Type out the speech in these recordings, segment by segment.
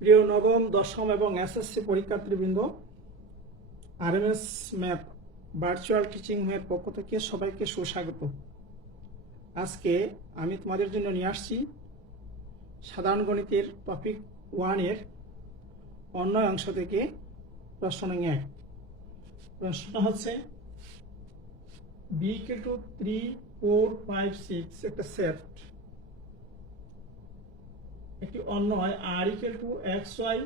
প্রিয় নবম, দশম এবং এসএসসি পরীক্ষার্থীবৃন্দ, আরএমএস ম্যাথ ভার্চুয়াল টিচিং এর পক্ষ থেকে সবাইকে সুস্বাগত। আজকে আমি তোমাদের জন্য নিয়ে আসছি সাধারণ গণিতের টপিক 1 এর অন্যায় অংশ থেকে প্রশ্ন নং 1। প্রশ্নটা হচ্ছে b = 3, 4, 5, 6 একটা সেট, একটি অন্যয় r = xy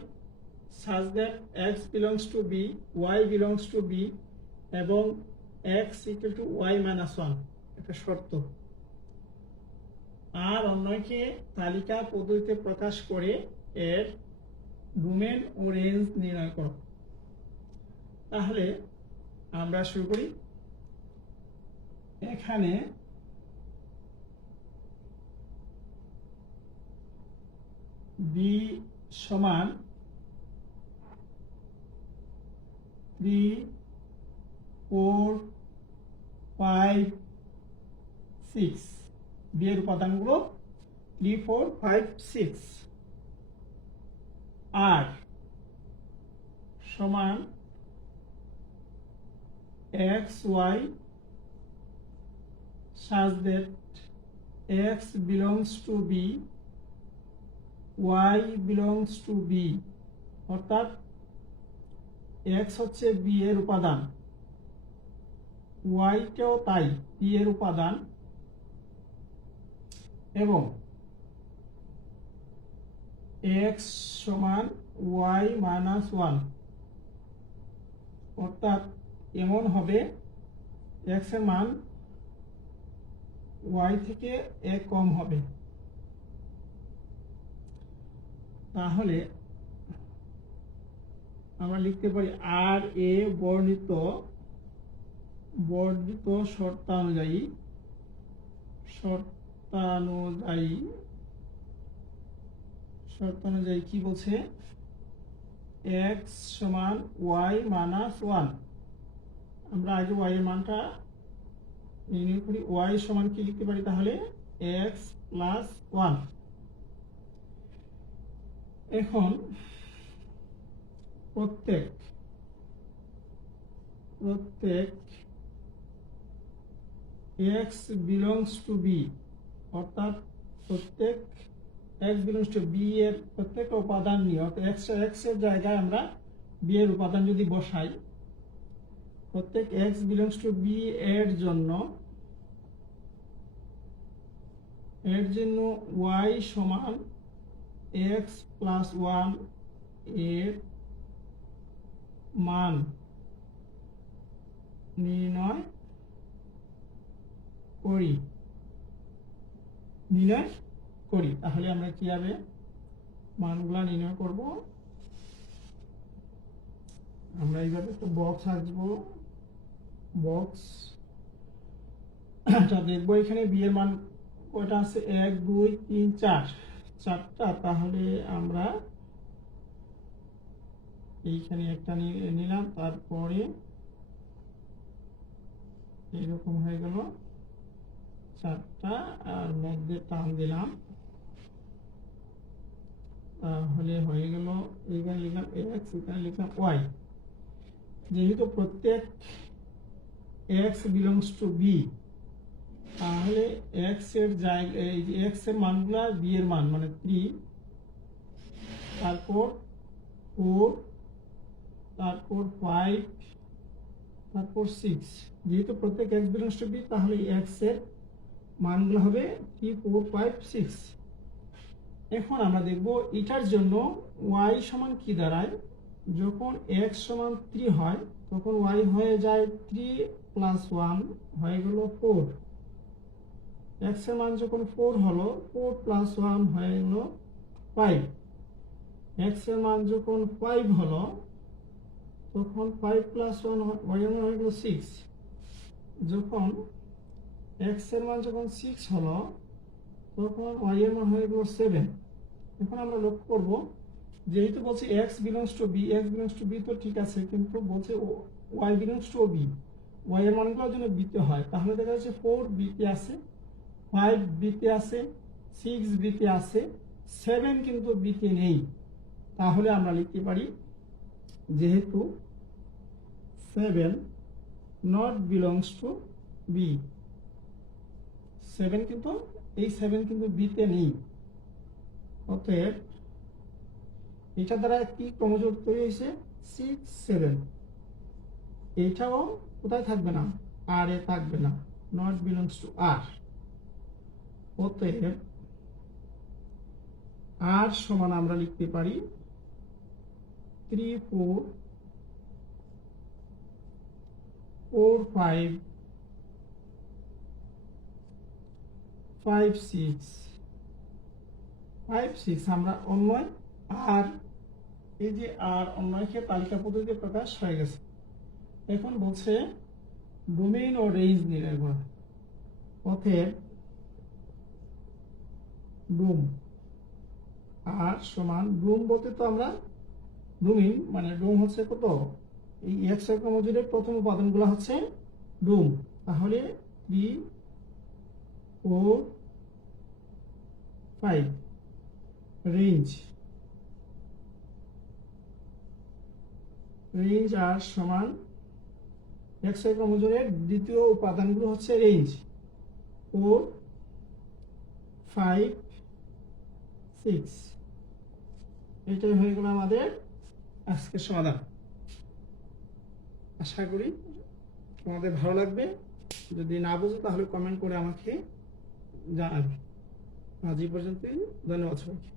such that x belongs to b, y belongs to b এবং x = y - 1 একটা শর্ত। আর অন্যকে তালিকা পদ্ধতিতে প্রকাশ করে এর ডোমেন ও রেঞ্জ নির্ণয় করো। তাহলে আমরা শুরু করি। এখানে b সমান 3, 4, 5, 6, b এর উপাদানগুলো 3, 4, 5, 6। আর সমান x, y such that x belongs to b, y belongs to b, অর্থাৎ x হচ্ছে b এর উপাদান, y কেও তাই b এর উপাদান, এবং x সমান y - 1, অর্থাৎ এমন হবে x এর মান y থেকে 1 কম হবে। তাহলে আমরা লিখতে পারি আর এ বর্ণিত শর্তানুযায়ী কি বলছে, x সমান y - 1। আমরা আগে y এর মানটা নির্ণয় করি। y সমান কি লিখতে পারি তাহলে x + 1। এখন প্রত্যেক x belongs to b, অর্থাৎ প্রত্যেক x belongs to b এর প্রত্যেক উপাদান নিয়ে, অর্থাৎ x এর জায়গায় আমরা b এর উপাদান যদি বসাই, প্রত্যেক x belongs to b এর জন্য y সমান x + 1 এর মান নির্ণয় করি। তাহলে আমরা কিভাবে মানগুলা নির্ণয় করব, আমরা এইভাবে একটা বক্স আঁকবো, বক্সটা দেখবো। এখানে বি এর মান কয়টা আছে, 1, 2, 3, 4, 4টা। তাহলে আমরা এইখানে একটা নিলাম, তারপরে এরকম হয়ে গেল 4টা, আর মধ্যে টান দিলাম, তাহলে হয়ে গেল এইখানে লিখলাম x, এখানে লিখলাম y। যেহেতু প্রত্যেক x belongs to b, তাহলে x এর জায়গায় এই যে x এর মানগুলা b এর মান মানে 3, তারপর 4, তারপর 5, তারপর 6। যেহেতু প্রত্যেক x belongs to b, তাহলে x এর মানগুলো হবে 3, 4, 5, 6। এখন আমরা দেখব এটার জন্য y সমান কি দাঁড়ায়। যখন x সমান 3 হয়, তখন y হয়ে যায় 3 + 1 হয়ে গেল 4। x এর মান যখন 4 হলো, 4 + 1 হয়ে গেল 5। x এর মান যখন 5 হলো, তখন 5 + 1 y এর মান হয়ে গেল 6। যখন x এর মান যখন 6 হলো, তখন y এর মান হয়ে গেল 7। এখন আমরা লক্ষ্য করব, যেহেতু বলছে x belongs to b, তো ঠিক আছে, কিন্তু বলছে y belongs to b, y এর মানগুলো যেন b তে হয়। তাহলে দেখা যাচ্ছে 4 b তে আছে, 5 b তে আছে, 6 b তে আছে, 7 কিন্তু b তে নেই। তাহলে আমরা লিখতে পারি যেহেতু 7 নট বিলংস টু বি, 7 কিন্তু এই 7 কিন্তু বিতে নেই, অতএব এটা দ্বারা কি ক্রমজোড় তৈরি হয়েছে 6 7, এইটাও কোথায় থাকবে না, আর এ থাকবে না, নট বিলংস টু আর। অতএব আর সমান আমরা লিখতে পারি 3 4 4 5 5 6 5 6 আমরা অন্যয় আর এই যে আর অন্যয়কে তালিকা পদ্ধতিতে প্রকাশ হয়ে গেছে। এখন বলছে ডোমেইন ও রেঞ্জ নির্ণয় করা। অতএব ডোম আর সমান ডোম বলতে তো আমরা ডোমিন মানে ডোম হচ্ছে কত, এই এক্স ক্রমজোড়ের প্রথম উপাদানগুলো হচ্ছে ডোম, তাহলে 3 4 5 রেঞ্জ রেঞ্জ আর সমান এক্স ক্রমজোড়ের দ্বিতীয় উপাদানগুলো হচ্ছে রেঞ্জ 4 5 6। এটাই হয়ে গেল আমাদের আজকের সমাধান। আশা করি তোমাদের ভালো লাগবে। যদি না বুঝো তাহলে কমেন্ট করে আমাকে জানাবে। আজ এই পর্যন্তই, ধন্যবাদ সবাইকে।